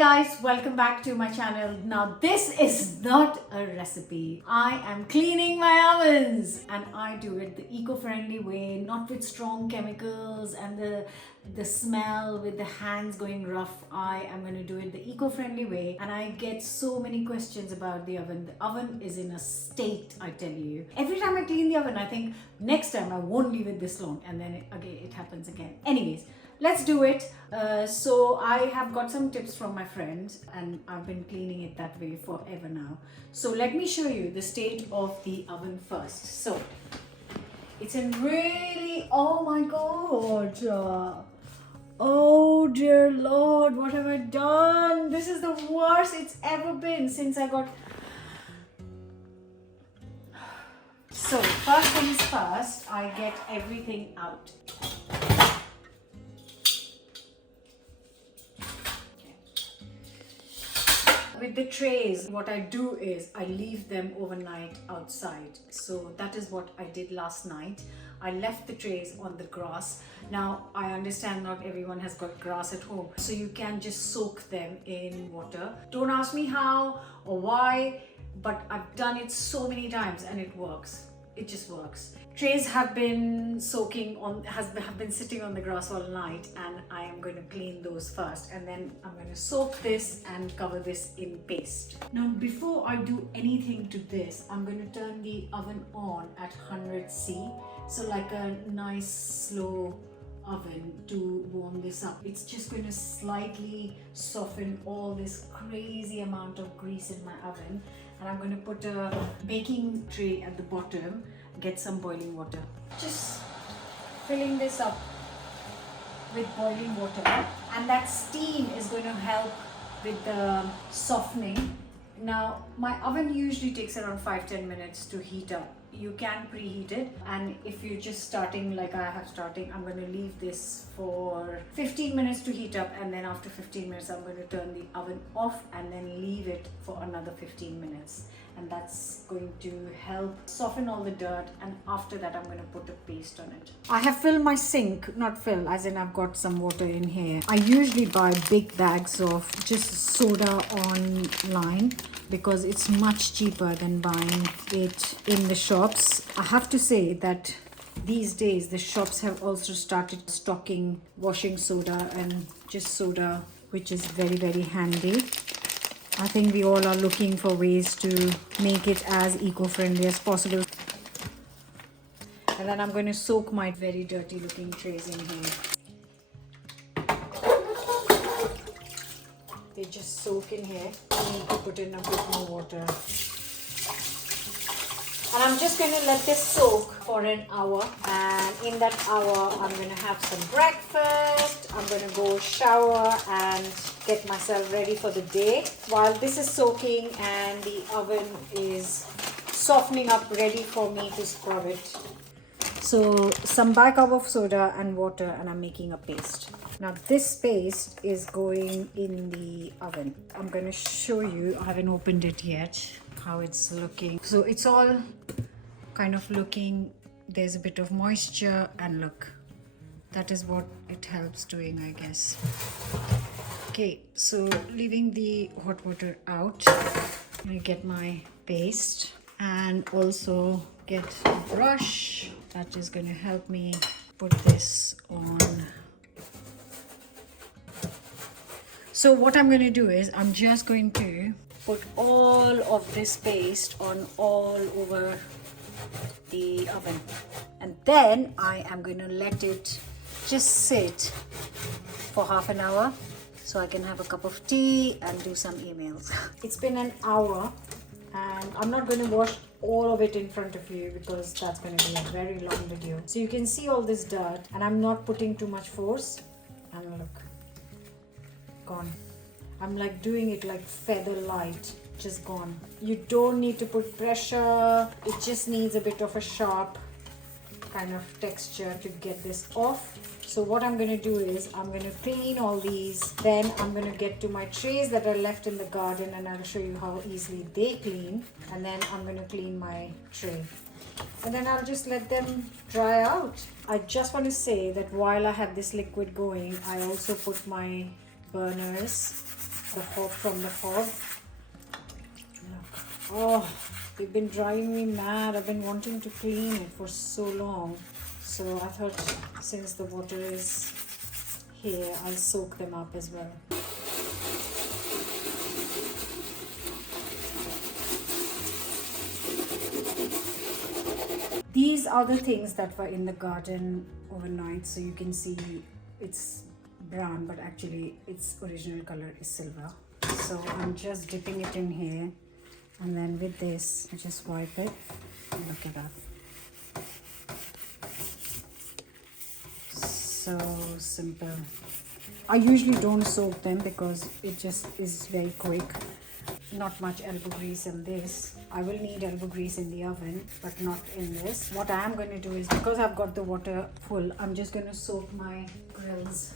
guys, welcome back to my channel. Now this is not a recipe. I am cleaning my ovens and I do it the eco-friendly way, not with strong chemicals and the smell with the hands going rough. I am going to do it the eco-friendly way, and I get so many questions about the oven. The oven is in a state, I tell you. Every time I clean the oven, I think next time I won't leave it this long, and then it happens again. Anyways, let's do it. So I have got some tips from my friends and I've been cleaning it that way forever now. So let me show you the state of the oven first. So it's in really, oh my god. Oh dear Lord, what have I done? This is the worst it's ever been since I got... So first things first, I get everything out. With the trays, what I do is I leave them overnight outside. So that is what I did last night. I left the trays on the grass. Now I understand not everyone has got grass at home, so you can just soak them in water. Don't ask me how or why, but I've done it so many times and it works. It just works. Trays have been have been sitting on the grass all night, and I am going to clean those first, and then I'm going to soak this and cover this in paste. Now before I do anything to this, I'm going to turn the oven on at 100°C, so like a nice slow oven to warm this up. It's just going to slightly soften all this crazy amount of grease in my oven, and I'm going to put a baking tray at the bottom, get some boiling water. Just filling this up with boiling water, and that steam is going to help with the softening. Now my oven usually takes around 5-10 minutes to heat up. You can preheat it, and if you're just starting like I have starting, I'm going to leave this for 15 minutes to heat up, and then after 15 minutes I'm going to turn the oven off and then leave it for another 15 minutes, and that's going to help soften all the dirt. And after that I'm going to put a paste on it. I have filled my sink, not fill as in I've got some water in here. I usually buy big bags of just soda online because it's much cheaper than buying it in the shops. I have to say that these days the shops have also started stocking washing soda and just soda, which is very, very handy. I think we all are looking for ways to make it as eco-friendly as possible. And then I'm going to soak my very dirty looking trays in here. They just soak in here. I need to put in a bit more water. And I'm just going to let this soak for an hour. And in that hour, I'm going to have some breakfast. I'm going to go shower and get myself ready for the day. While this is soaking and the oven is softening up, ready for me to scrub it. So some bicarb of soda and water, and I'm making a paste. Now this paste is going in the oven. I'm going to show you, I haven't opened it yet, how it's looking. So it's all kind of looking, there's a bit of moisture, and look, that is what it helps doing, I guess. Okay, so leaving the hot water out, I get my paste and also get a brush that is going to help me put this on. So what I'm going to do is I'm just going to put all of this paste on all over the oven, and then I am going to let it just sit for half an hour so I can have a cup of tea and do some emails. It's been an hour, and I'm not going to wash all of it in front of you because that's going to be a very long video. So you can see all this dirt, and I'm not putting too much force, and look, gone. I'm like doing it like feather light, just gone. You don't need to put pressure. It just needs a bit of a sharp kind of texture to get this off. So what I'm going to do is I'm going to clean all these, then I'm going to get to my trays that are left in the garden, and I'll show you how easily they clean, and then I'm going to clean my tray, and then I'll just let them dry out. I just want to say that while I have this liquid going, I also put my burners the hob from the hob. Oh, they've been driving me mad. I've been wanting to clean it for so long. So I thought since the water is here, I'll soak them up as well. These are the things that were in the garden overnight. So you can see it's brown, but actually its original color is silver. So I'm just dipping it in here, and then with this I just wipe it. Look at that. So simple. I usually don't soak them because it just is very quick. Not much elbow grease in this. I will need elbow grease in the oven, but not in this. What I am going to do is, because I've got the water full, I'm just going to soak my grills,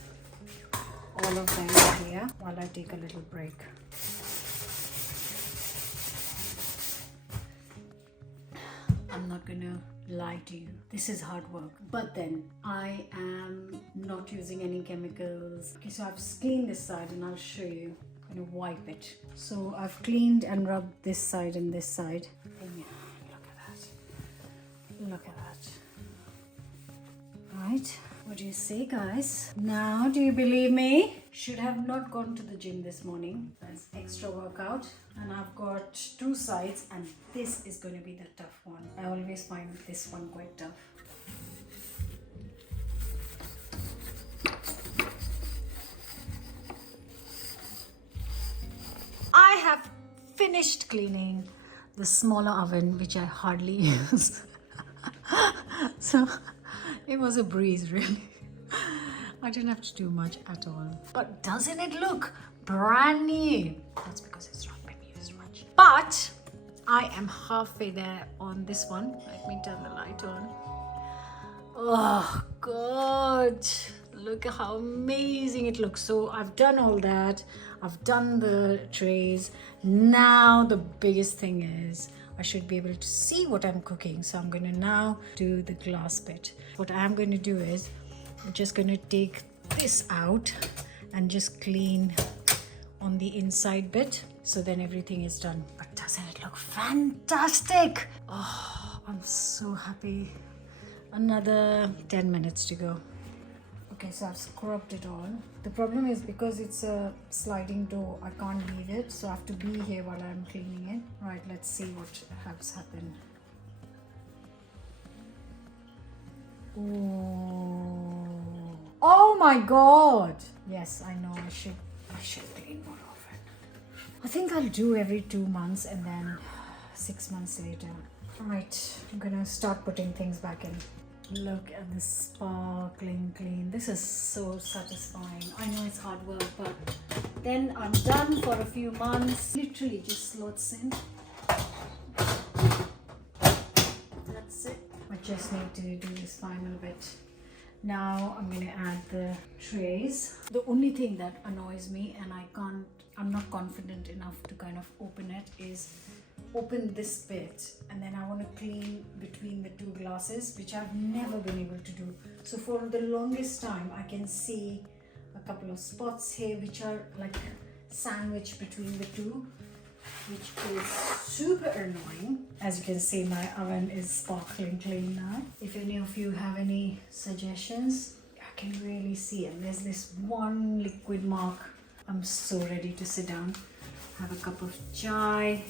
all of them here, while I take a little break. I'm not going to lie to you. This is hard work. But then I am not using any chemicals. Okay, so I've cleaned this side and I'll show you. I'm going to wipe it. So I've cleaned and rubbed this side and this side. And yeah, look at that. Look at that. Right. What do you say, guys? Now, do you believe me? Should have not gone to the gym this morning. That's extra workout. And I've got two sides, and this is going to be the tough one. I always find this one quite tough. I have finished cleaning the smaller oven, which I hardly use. So it was a breeze, really. I didn't have to do much at all. But doesn't it look brand new? That's because it's not been used much. But I am halfway there on this one. Let me turn the light on. Oh God, look at how amazing it looks. So I've done all that. I've done the trays. Now the biggest thing is I should be able to see what I'm cooking. So I'm going to now do the glass bit. What I'm going to do is I'm just going to take this out and just clean on the inside bit. So then everything is done. But doesn't it look fantastic? Oh, I'm so happy. Another 10 minutes to go. Okay, so I've scrubbed it all. The problem is because it's a sliding door, I can't leave it. So I have to be here while I'm cleaning it. Right, let's see what has happened. Ooh. Oh my God. Yes, I know I should clean more often. I think I'll do every 2 months and then 6 months later. Right, I'm gonna start putting things back in. Look at this sparkling clean. This is so satisfying. I know it's hard work, but then I'm done for a few months. Literally just slots in. That's it. I just need to do this final bit. Now I'm going to add the trays. The only thing that annoys me, and I'm not confident enough to kind of open it, is open this bit, and then I want to clean between the two glasses, which I've never been able to do. So for the longest time I can see a couple of spots here which are like sandwiched between the two, which is super annoying. As you can see, my oven is sparkling clean now. If any of you have any suggestions, I can really see it. There's this one liquid mark. I'm so ready to sit down, have a cup of chai.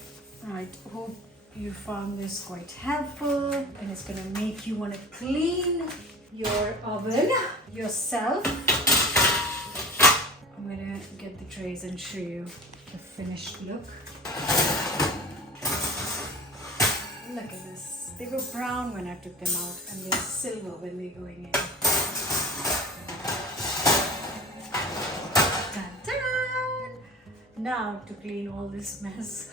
Right, hope you found this quite helpful, and it's gonna make you want to clean your oven yourself. I'm gonna get the trays and show you the finished look. Look at this. They were brown when I took them out, and they're silver when they're going in. Dun-dun! Now to clean all this mess.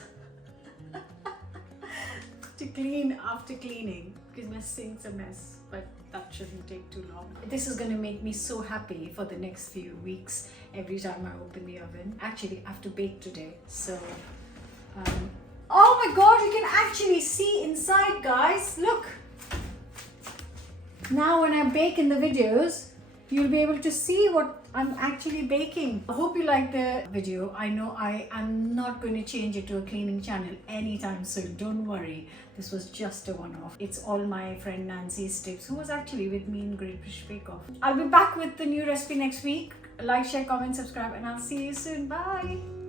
To clean after cleaning, because my sink's a mess, but that shouldn't take too long. This is going to make me so happy for the next few weeks every time I open the oven. Actually, I have to bake today, so oh my God, you can actually see inside, guys. Look, now when I bake in the videos, you'll be able to see what I'm actually baking. I hope you like the video. I know I am not going to change it to a cleaning channel anytime soon. Don't worry. This was just a one-off. It's all my friend Nancy's tips, who was actually with me in Great British Bake Off. I'll be back with the new recipe next week. Like, share, comment, subscribe, and I'll see you soon. Bye.